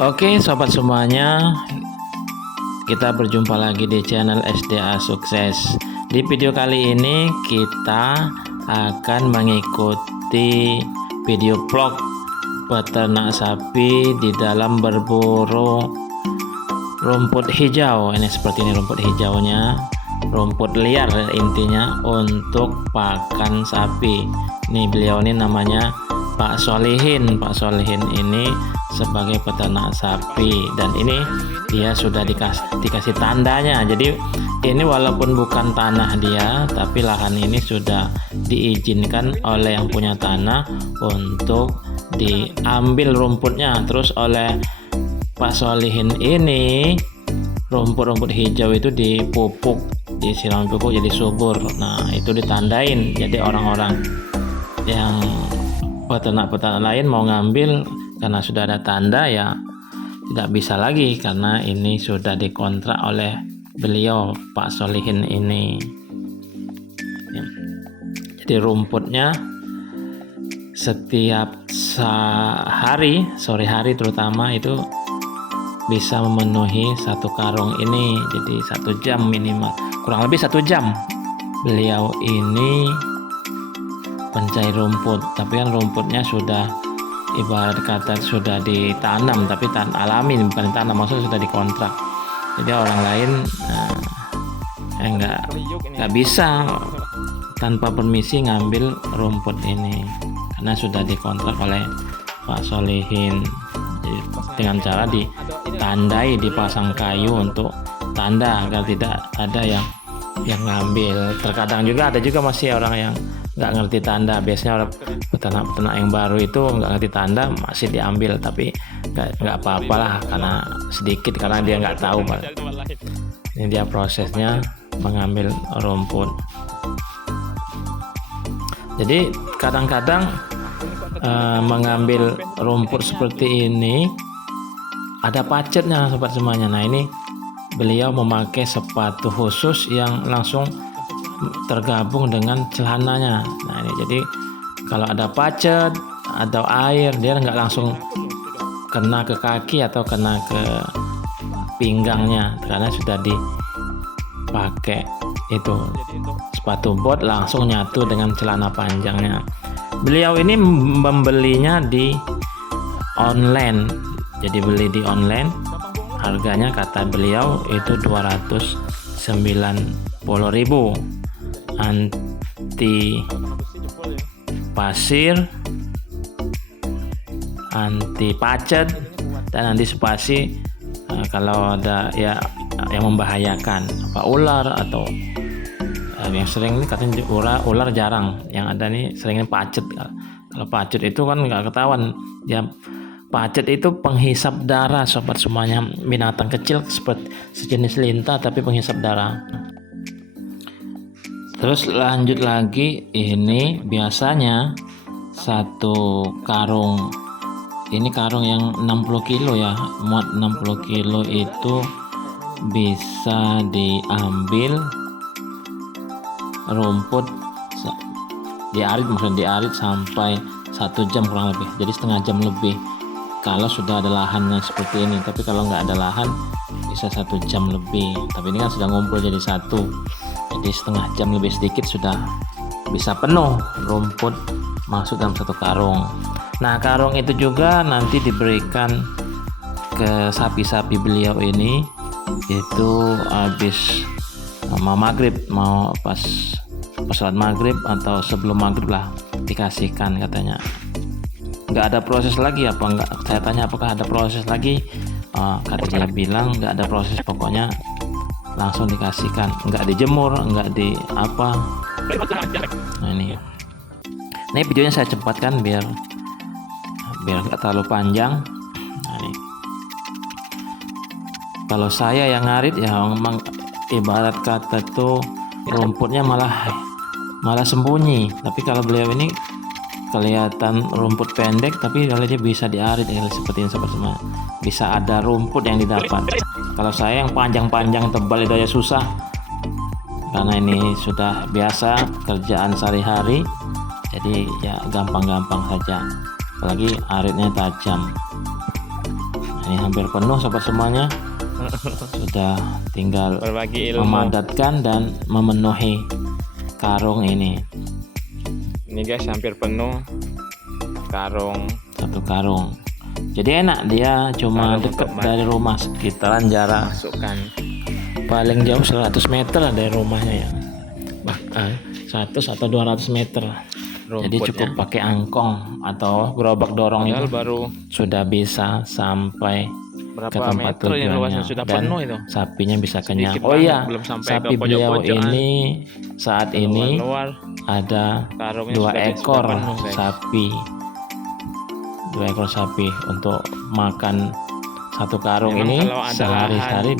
Oke sobat semuanya, kita berjumpa lagi di channel SDA Sukses. Di video kali ini kita akan mengikuti video vlog peternak sapi di dalam berburu rumput hijau. Ini seperti ini rumput hijaunya, rumput liar intinya untuk pakan sapi. Ini beliau ini namanya Pak Solihin. Pak Solihin ini sebagai peternak sapi, dan ini dia sudah dikasih tandanya. Jadi ini walaupun bukan tanah dia, tapi lahan ini sudah diizinkan oleh yang punya tanah untuk diambil rumputnya. Terus oleh Pak Solihin ini rumput-rumput hijau itu dipupuk, disiram pupuk jadi subur. Nah itu ditandain, jadi orang-orang yang peternak-peternak lain mau ngambil karena sudah ada tanda ya tidak bisa lagi, karena ini sudah dikontrak oleh beliau Pak Solihin ini. Jadi rumputnya setiap hari, sore hari terutama, itu bisa memenuhi satu karung ini. Jadi 1 jam minimal, kurang lebih 1 jam beliau ini mencari rumput. Tapi kan rumputnya sudah ibarat kata sudah ditanam, tapi alami, bukan ditanam, maksudnya sudah dikontrak. Jadi orang lain nggak bisa tanpa permisi ngambil rumput ini karena sudah dikontrak oleh Pak Solihin. Jadi dengan cara ditandai, dipasang kayu untuk tanda agar tidak ada yang ngambil. Terkadang juga ada juga masih orang yang nggak ngerti tanda. Biasanya orang peternak-peternak yang baru itu nggak ngerti tanda masih diambil, tapi nggak apa-apa lah karena sedikit, karena dia nggak tahu. Ini dia prosesnya mengambil rumput. Jadi kadang-kadang mengambil rumput seperti ini ada pacetnya sobat semuanya. Nah ini beliau memakai sepatu khusus yang langsung tergabung dengan celananya. Nah ini jadi kalau ada pacet atau air, dia nggak langsung kena ke kaki atau kena ke pinggangnya karena sudah dipakai itu sepatu bot, langsung nyatu dengan celana panjangnya. Beliau ini membelinya di online, jadi beli di online, harganya kata beliau itu 290.000, anti pasir, anti pacet, dan anti spasi kalau ada ya yang membahayakan, apa ular atau yang sering ini katanya ular jarang, yang ada nih seringnya pacet. Kalau pacet itu kan nggak ketahuan ya. Pacet itu penghisap darah sobat semuanya, binatang kecil seperti sejenis lintah tapi penghisap darah. Terus lanjut lagi, ini biasanya satu karung, ini karung yang 60 kilo ya, muat 60 kilo itu bisa diambil rumput diarit, maksudnya diarit sampai 1 jam kurang lebih, jadi setengah jam lebih kalau sudah ada lahannya seperti ini. Tapi kalau nggak ada lahan bisa 1 jam lebih, tapi ini kan sudah ngumpul jadi satu, jadi setengah jam lebih sedikit sudah bisa penuh rumput masuk dalam satu karung. Nah karung itu juga nanti diberikan ke sapi-sapi beliau ini, itu habis mau maghrib, mau pas sholat maghrib atau sebelum maghrib lah dikasihkan katanya. Nggak ada proses lagi apa enggak, saya tanya apakah ada proses lagi, katanya bilang nggak ada proses, pokoknya langsung dikasihkan, nggak dijemur, nggak di apa. Nah ini videonya saya cepatkan biar nggak terlalu panjang. Nah, ini kalau saya yang ngarit ya memang ibarat kata tuh rumputnya malah sembunyi, tapi kalau beliau ini kelihatan rumput pendek tapi kalau dia bisa diarit ya, seperti ini semua bisa ada rumput yang didapat. Kalau saya yang panjang-panjang tebal itu aja susah, karena ini sudah biasa kerjaan sehari-hari, jadi ya gampang-gampang saja, apalagi aritnya tajam. Nah, ini hampir penuh sobat semuanya. Sudah tinggal berbagi ilmu. memadatkan dan memenuhi karung ini. Ini guys hampir penuh karung. Satu karung. Jadi enak, dia cuma dekat dari rumah, sekitaran jarak Masukkan paling jauh 100 meter dari rumahnya ya. 100 atau 200 meter. Jadi cukup pakai angkong atau gerobak dorong itu baru sudah bisa sampai ke berapa tempat meter ini luasnya, tujuannya sudah dan penuh itu. sapinya bisa kenyang. Sedikit Oh iya, banget, belum sampai sapi ke beliau pojok-pojokan. ini saat ini Luar ada karungnya 2 sudah ekor penuh, guys. sapi. 2 ekor sapi untuk makan satu karung. Memang ini kalau ada sehari-hari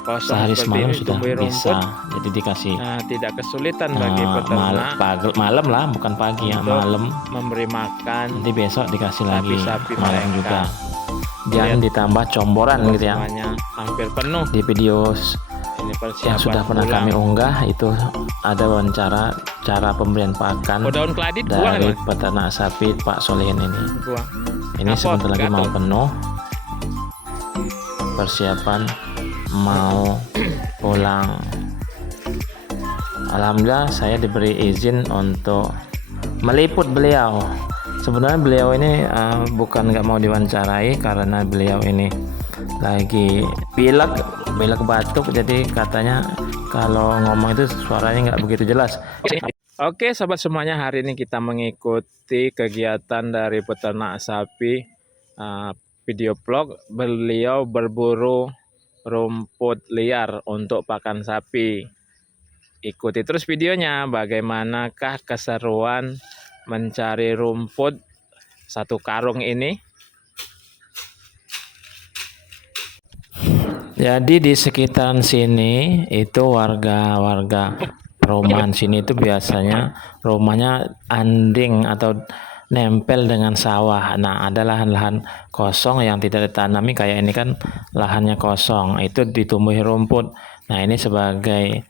kosong sehari seperti semalam ini, sudah tumbuhi bisa. rumput, Jadi dikasih tidak kesulitan bagi peternak malam lah, bukan pagi ya, untuk malam. memberi makan. Nanti besok dikasih lagi sapi-sapi malam mereka. juga. Jangan ditambah comboran gitu ya. Semuanya hampir penuh. Di video Ini persiapan yang sudah pernah pulang. kami unggah itu ada wawancara cara pemberian pakan Oh, daun keladi buang dari kan? peternak sapi Pak Solihin ini. Buang. Ini Kapot, sebentar lagi mau gatot. penuh. Persiapan mau pulang. Alhamdulillah saya diberi izin untuk meliput beliau. Sebenarnya beliau ini bukan nggak mau diwawancarai karena beliau ini lagi pilek batuk, jadi katanya kalau ngomong itu suaranya nggak begitu jelas. Oke sahabat semuanya, hari ini kita mengikuti kegiatan dari peternak sapi, video vlog beliau berburu rumput liar untuk pakan sapi. Ikuti terus videonya, bagaimanakah keseruan mencari rumput satu karung ini. Jadi di sekitaran sini itu warga perumahan sini itu biasanya rumahnya anding atau nempel dengan sawah. Nah, ada lahan-lahan kosong yang tidak ditanami, kayak ini kan lahannya kosong, itu ditumbuhi rumput. Nah, ini sebagai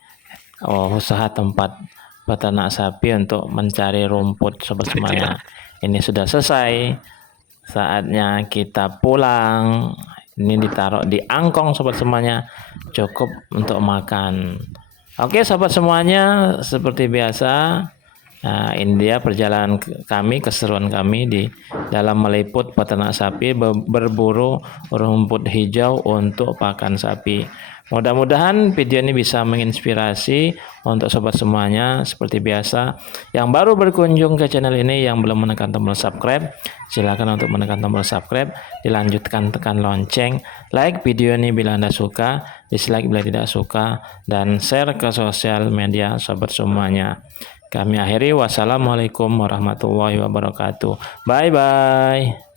usaha tempat peternak sapi untuk mencari rumput sobat semuanya. Ini sudah selesai, saatnya kita pulang. Ini ditaruh di angkong sobat semuanya, cukup untuk makan. Oke sobat semuanya, seperti biasa, nah, ini dia perjalanan kami, keseruan kami di dalam meliput peternak sapi berburu rumput hijau untuk pakan sapi. Mudah-mudahan video ini bisa menginspirasi untuk sobat semuanya. Seperti biasa, yang baru berkunjung ke channel ini, yang belum menekan tombol subscribe, silakan untuk menekan tombol subscribe, dilanjutkan tekan lonceng, like video ini bila Anda suka, dislike bila tidak suka, dan share ke sosial media sobat semuanya. Kami akhiri, wassalamualaikum warahmatullahi wabarakatuh. Bye bye.